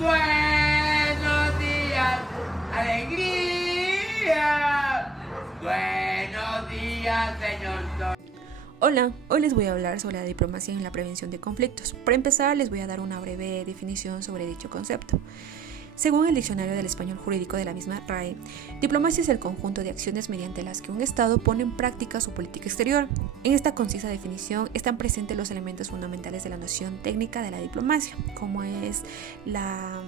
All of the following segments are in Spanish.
Buenos días, alegría. Buenos días, señor Sol. Hola, hoy les voy a hablar sobre la diplomacia en la prevención de conflictos. Para empezar, les voy a dar una breve definición sobre dicho concepto. Según el Diccionario del Español Jurídico de la misma RAE, diplomacia es el conjunto de acciones mediante las que un Estado pone en práctica su política exterior. En esta concisa definición están presentes los elementos fundamentales de la noción técnica de la diplomacia, como es la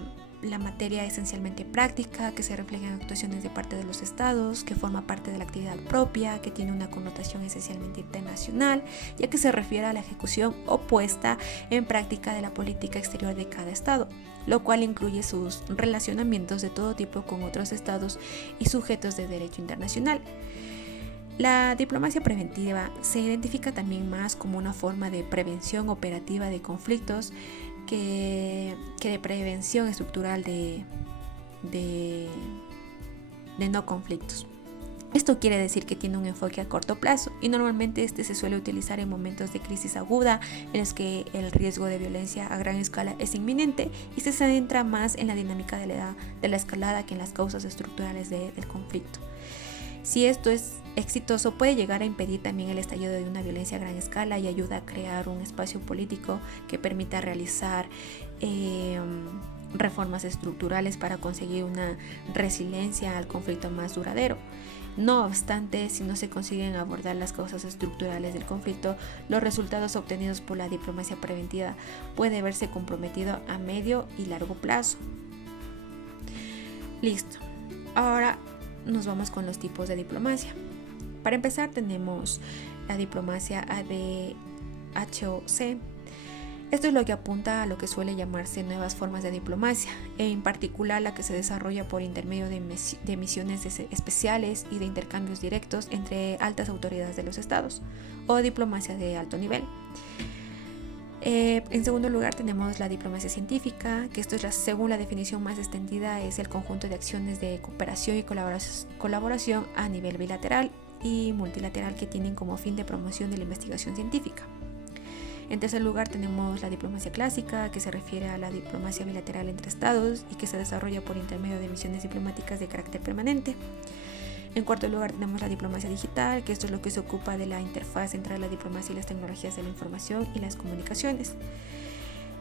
materia esencialmente práctica, que se refleja en actuaciones de parte de los estados, que forma parte de la actividad propia, que tiene una connotación esencialmente internacional, ya que se refiere a la ejecución o puesta en práctica de la política exterior de cada estado, lo cual incluye sus relacionamientos de todo tipo con otros estados y sujetos de derecho internacional. La diplomacia preventiva se identifica también más como una forma de prevención operativa de conflictos que de prevención estructural de no conflictos. Esto quiere decir que tiene un enfoque a corto plazo y normalmente este se suele utilizar en momentos de crisis aguda en los que el riesgo de violencia a gran escala es inminente y se centra más en la dinámica de la escalada que en las causas estructurales del conflicto. Si esto es exitoso, puede llegar a impedir también el estallido de una violencia a gran escala y ayuda a crear un espacio político que permita realizar reformas estructurales para conseguir una resiliencia al conflicto más duradero. No obstante, si no se consiguen abordar las causas estructurales del conflicto, los resultados obtenidos por la diplomacia preventiva puede verse comprometido a medio y largo plazo. Listo. Ahora nos vamos con los tipos de diplomacia. Para empezar tenemos la diplomacia ADHOC. Esto es lo que apunta a lo que suele llamarse nuevas formas de diplomacia, en particular la que se desarrolla por intermedio de misiones especiales y de intercambios directos entre altas autoridades de los estados, o diplomacia de alto nivel. En segundo lugar tenemos la diplomacia científica, que esto es según la definición más extendida, es el conjunto de acciones de cooperación y colaboración a nivel bilateral y multilateral que tienen como fin de promoción de la investigación científica. En tercer lugar tenemos la diplomacia clásica, que se refiere a la diplomacia bilateral entre estados y que se desarrolla por intermedio de misiones diplomáticas de carácter permanente. En cuarto lugar tenemos la diplomacia digital, que esto es lo que se ocupa de la interfaz entre la diplomacia y las tecnologías de la información y las comunicaciones.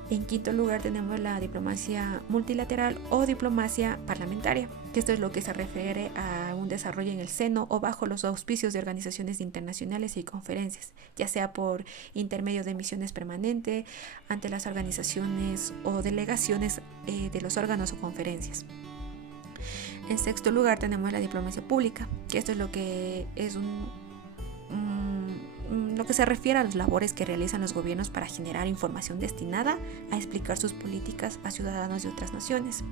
En quinto lugar tenemos la diplomacia multilateral o diplomacia parlamentaria, que esto es lo que se refiere a un desarrollo en el seno o bajo los auspicios de organizaciones internacionales y conferencias, ya sea por intermedio de misiones permanentes ante las organizaciones o delegaciones de los órganos o conferencias. En sexto lugar tenemos la diplomacia pública, que esto es lo que es lo que se refiere a las labores que realizan los gobiernos para generar información destinada a explicar sus políticas a ciudadanos de otras naciones.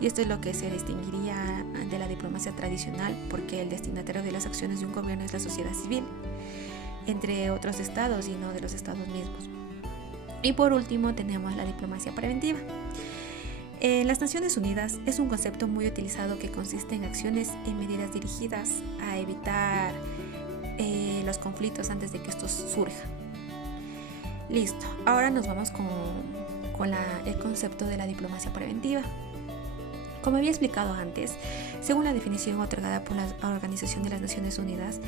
Y esto es lo que se distinguiría de la diplomacia tradicional, porque el destinatario de las acciones de un gobierno es la sociedad civil, entre otros estados y no de los estados mismos. Y por último tenemos la diplomacia preventiva. En las Naciones Unidas es un concepto muy utilizado que consiste en acciones y medidas dirigidas a evitar los conflictos antes de que estos surjan. Listo, ahora nos vamos con el concepto de la diplomacia preventiva. Como había explicado antes, según la definición otorgada por la Organización de las Naciones Unidas,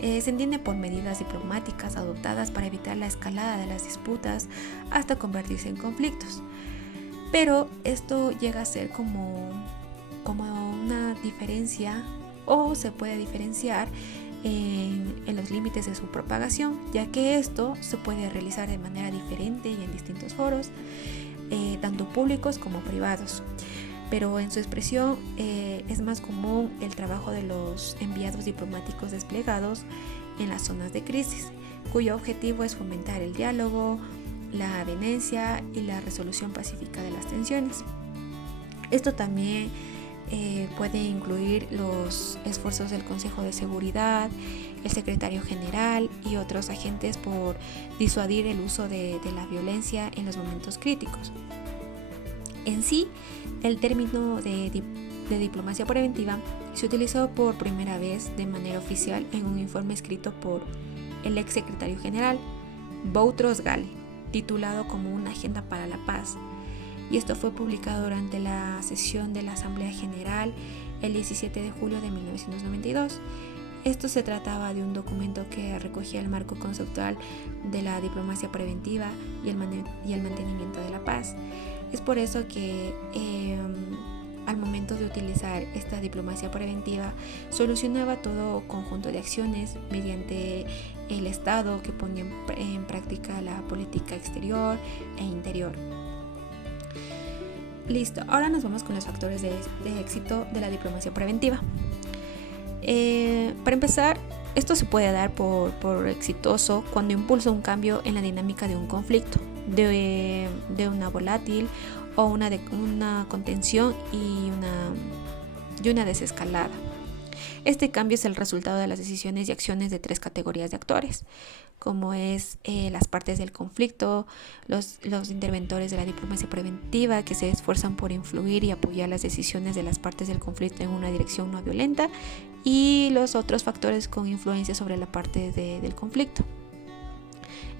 se entiende por medidas diplomáticas adoptadas para evitar la escalada de las disputas hasta convertirse en conflictos. Pero esto llega a ser como una diferencia, o se puede diferenciar en los límites de su propagación, ya que esto se puede realizar de manera diferente y en distintos foros, tanto públicos como privados. Pero en su expresión es más común el trabajo de los enviados diplomáticos desplegados en las zonas de crisis, cuyo objetivo es fomentar el diálogo, la avenencia y la resolución pacífica de las tensiones. Esto también puede incluir los esfuerzos del Consejo de Seguridad, el Secretario General y otros agentes por disuadir el uso de la violencia en los momentos críticos. En sí, el término de diplomacia preventiva se utilizó por primera vez de manera oficial en un informe escrito por el ex secretario general Boutros Ghali, titulado como Una agenda para la paz, y esto fue publicado durante la sesión de la Asamblea General el 17 de julio de 1992. Esto se trataba de un documento que recogía el marco conceptual de la diplomacia preventiva y el mantenimiento de la paz. Es por eso que al momento de utilizar esta diplomacia preventiva, solucionaba todo conjunto de acciones mediante el Estado que ponía en práctica la política exterior e interior. Listo, ahora nos vamos con los factores de éxito de la diplomacia preventiva. Para empezar, esto se puede dar por exitoso cuando impulsa un cambio en la dinámica de un conflicto, de una volátil o una contención y una desescalada. Este cambio es el resultado de las decisiones y acciones de 3 categorías de actores, como es las partes del conflicto, los interventores de la diplomacia preventiva que se esfuerzan por influir y apoyar las decisiones de las partes del conflicto en una dirección no violenta, y los otros factores con influencia sobre la parte del conflicto.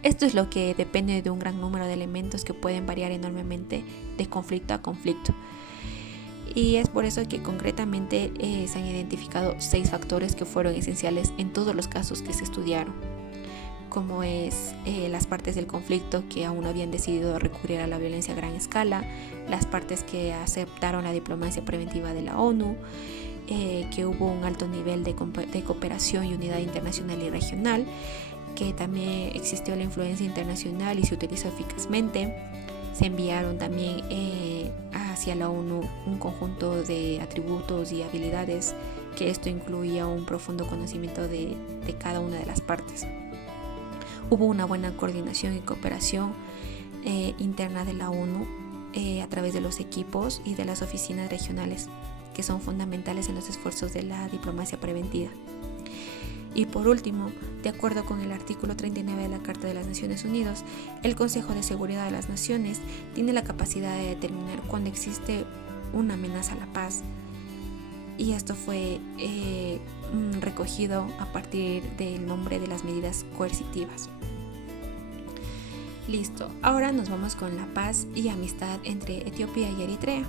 Esto es lo que depende de un gran número de elementos que pueden variar enormemente de conflicto a conflicto. Y es por eso que concretamente se han identificado 6 factores que fueron esenciales en todos los casos que se estudiaron, como es las partes del conflicto que aún no habían decidido recurrir a la violencia a gran escala, las partes que aceptaron la diplomacia preventiva de la ONU, que hubo un alto nivel de cooperación y unidad internacional y regional, que también existió la influencia internacional y se utilizó eficazmente. Se enviaron también hacia la ONU un conjunto de atributos y habilidades, que esto incluía un profundo conocimiento de cada una de las partes. Hubo una buena coordinación y cooperación interna de la ONU a través de los equipos y de las oficinas regionales, que son fundamentales en los esfuerzos de la diplomacia preventiva. Y por último, de acuerdo con el artículo 39 de la Carta de las Naciones Unidas, el Consejo de Seguridad de las Naciones tiene la capacidad de determinar cuando existe una amenaza a la paz, y esto fue recogido a partir del nombre de las medidas coercitivas. Listo, ahora nos vamos con la paz y amistad entre Etiopía y Eritrea.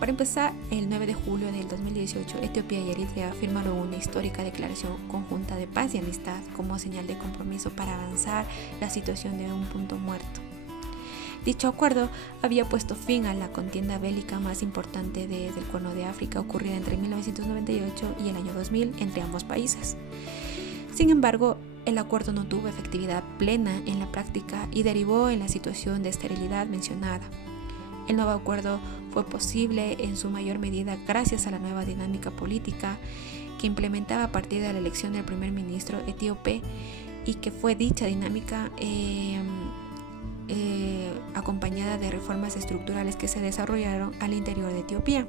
Para empezar, el 9 de julio del 2018, Etiopía y Eritrea firmaron una histórica declaración conjunta de paz y amistad como señal de compromiso para avanzar la situación de un punto muerto. Dicho acuerdo había puesto fin a la contienda bélica más importante desde el Cuerno de África, ocurrida entre 1998 y el año 2000 entre ambos países. Sin embargo, el acuerdo no tuvo efectividad plena en la práctica y derivó en la situación de esterilidad mencionada. El nuevo acuerdo fue posible en su mayor medida gracias a la nueva dinámica política que implementaba a partir de la elección del primer ministro etíope, y que fue dicha dinámica acompañada de reformas estructurales que se desarrollaron al interior de Etiopía,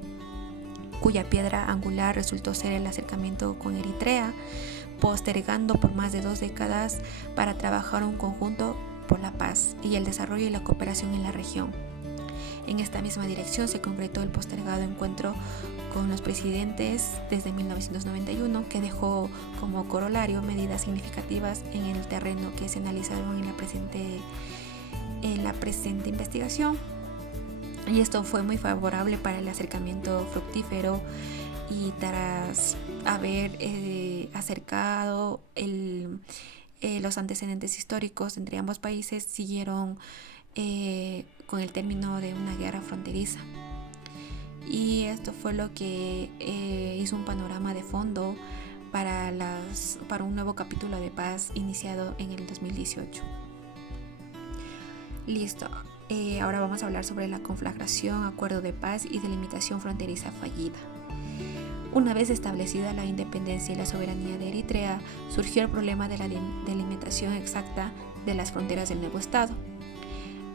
cuya piedra angular resultó ser el acercamiento con Eritrea, postergando por más de 2 décadas para trabajar un conjunto por la paz y el desarrollo y la cooperación en la región. En esta misma dirección se concretó el postergado encuentro con los presidentes desde 1991, que dejó como corolario medidas significativas en el terreno que se analizaron en la presente investigación. Y esto fue muy favorable para el acercamiento fructífero, y tras haber acercado los antecedentes históricos entre ambos países, siguieron con el término de una guerra fronteriza. Y esto fue lo que hizo un panorama de fondo para un nuevo capítulo de paz iniciado en el 2018. Listo. Ahora vamos a hablar sobre la conflagración, acuerdo de paz y delimitación fronteriza fallida. Una vez establecida la independencia y la soberanía de Eritrea, surgió el problema de la delimitación exacta de las fronteras del nuevo Estado.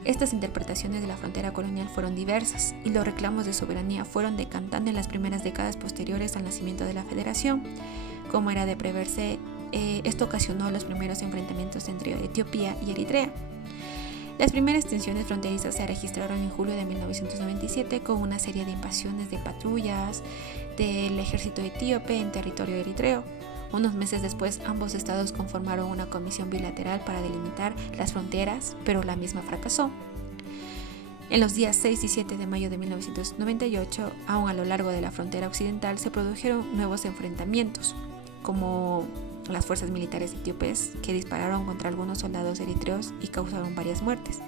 Estas interpretaciones de la frontera colonial fueron diversas, y los reclamos de soberanía fueron decantando en las primeras décadas posteriores al nacimiento de la federación. Como era de preverse, esto ocasionó los primeros enfrentamientos entre Etiopía y Eritrea. Las primeras tensiones fronterizas se registraron en julio de 1997 con una serie de invasiones de patrullas del ejército etíope en territorio eritreo. Unos meses después, ambos estados conformaron una comisión bilateral para delimitar las fronteras, pero la misma fracasó. En los días 6 y 7 de mayo de 1998, aún a lo largo de la frontera occidental, se produjeron nuevos enfrentamientos, como las fuerzas militares etíopes que dispararon contra algunos soldados eritreos y causaron varias muertes.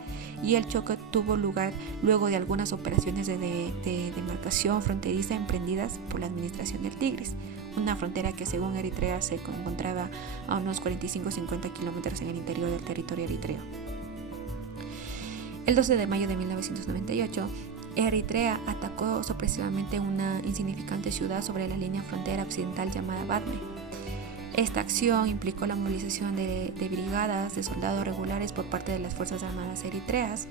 Y el choque tuvo lugar luego de algunas operaciones de demarcación fronteriza emprendidas por la administración del Tigris, una frontera que según Eritrea se encontraba a unos 45-50 kilómetros en el interior del territorio eritreo. El 12 de mayo de 1998, Eritrea atacó sorpresivamente una insignificante ciudad sobre la línea frontera occidental llamada Batme. Esta acción implicó la movilización de brigadas de soldados regulares por parte de las Fuerzas Armadas eritreas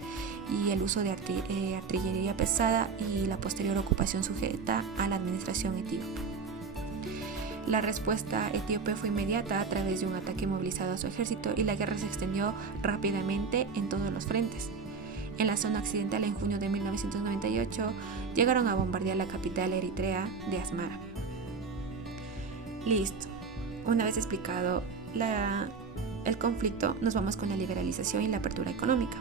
y el uso de artillería pesada y la posterior ocupación sujeta a la administración etíope. La respuesta etíope fue inmediata a través de un ataque movilizado a su ejército y la guerra se extendió rápidamente en todos los frentes. En la zona occidental, en junio de 1998, llegaron a bombardear la capital eritrea de Asmara. Listo. Una vez explicado el conflicto, nos vamos con la liberalización y la apertura económica.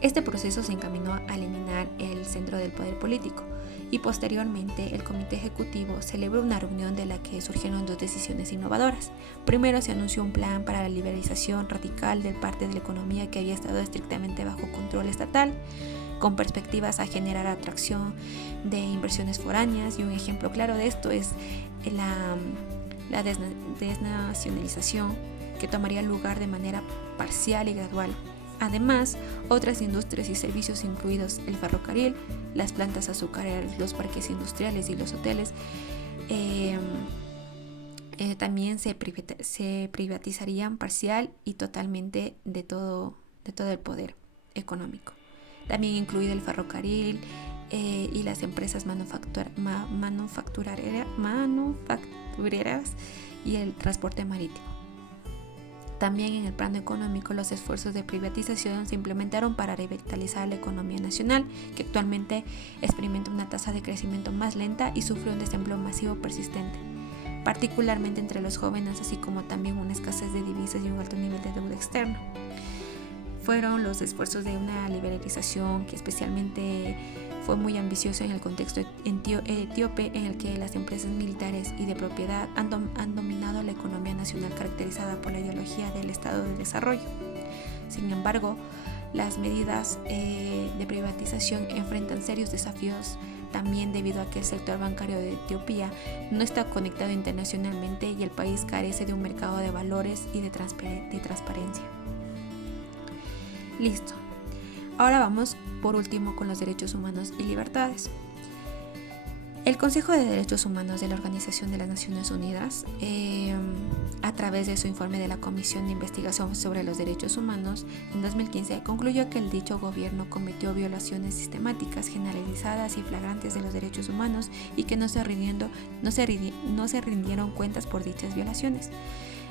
Este proceso se encaminó a eliminar el centro del poder político y posteriormente el Comité Ejecutivo celebró una reunión de la que surgieron dos decisiones innovadoras. Primero, se anunció un plan para la liberalización radical de parte de la economía que había estado estrictamente bajo control estatal, con perspectivas a generar atracción de inversiones foráneas, y un ejemplo claro de esto es la desnacionalización, que tomaría lugar de manera parcial y gradual. Además, otras industrias y servicios, incluidos el ferrocarril, las plantas azucareras, los parques industriales y los hoteles, también se privatizarían parcial y totalmente de todo el poder económico. También incluido el ferrocarril y las empresas manufactureras y el transporte marítimo. También en el plano económico, los esfuerzos de privatización se implementaron para revitalizar la economía nacional, que actualmente experimenta una tasa de crecimiento más lenta y sufre un desempleo masivo persistente, particularmente entre los jóvenes, así como también una escasez de divisas y un alto nivel de deuda externa. Fueron los esfuerzos de una liberalización que especialmente fue muy ambicioso en el contexto etíope, en el que las empresas militares y de propiedad han dominado la economía nacional, caracterizada por la ideología del Estado de Desarrollo. Sin embargo, las medidas de privatización enfrentan serios desafíos también debido a que el sector bancario de Etiopía no está conectado internacionalmente y el país carece de un mercado de valores y de transparencia. Listo. Ahora vamos por último con los derechos humanos y libertades. El Consejo de Derechos Humanos de la Organización de las Naciones Unidas, a través de su informe de la Comisión de Investigación sobre los Derechos Humanos, en 2015 concluyó que el dicho gobierno cometió violaciones sistemáticas, generalizadas y flagrantes de los derechos humanos y que no se rindieron cuentas por dichas violaciones.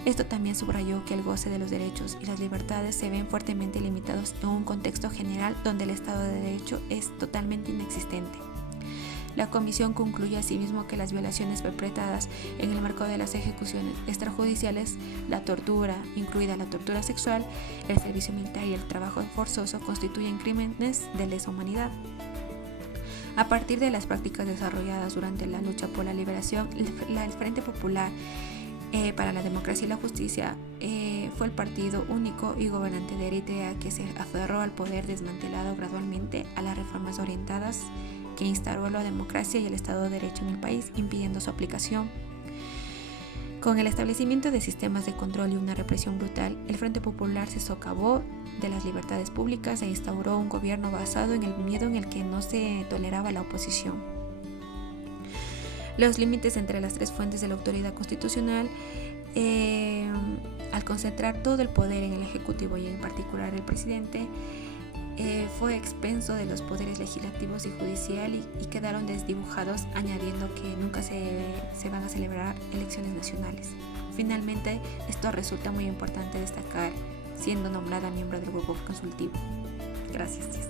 Esto también subrayó que el goce de los derechos y las libertades se ven fuertemente limitados en un contexto general donde el Estado de Derecho es totalmente inexistente. La Comisión concluye asimismo que las violaciones perpetradas en el marco de las ejecuciones extrajudiciales, la tortura, incluida la tortura sexual, el servicio militar y el trabajo forzoso, constituyen crímenes de lesa humanidad. A partir de las prácticas desarrolladas durante la lucha por la liberación, el Frente Popular para la Democracia y la Justicia fue el partido único y gobernante de Eritrea que se aferró al poder, desmantelado gradualmente a las reformas orientadas que instauró la democracia y el Estado de Derecho en el país, impidiendo su aplicación. Con el establecimiento de sistemas de control y una represión brutal, el Frente Popular se socavó de las libertades públicas e instauró un gobierno basado en el miedo, en el que no se toleraba la oposición. Los límites entre las tres fuentes de la autoridad constitucional, al concentrar todo el poder en el Ejecutivo y en particular el presidente, fue expenso de los poderes legislativos y judicial y quedaron desdibujados, añadiendo que nunca se van a celebrar elecciones nacionales. Finalmente, esto resulta muy importante destacar, siendo nombrada miembro del grupo consultivo. Gracias.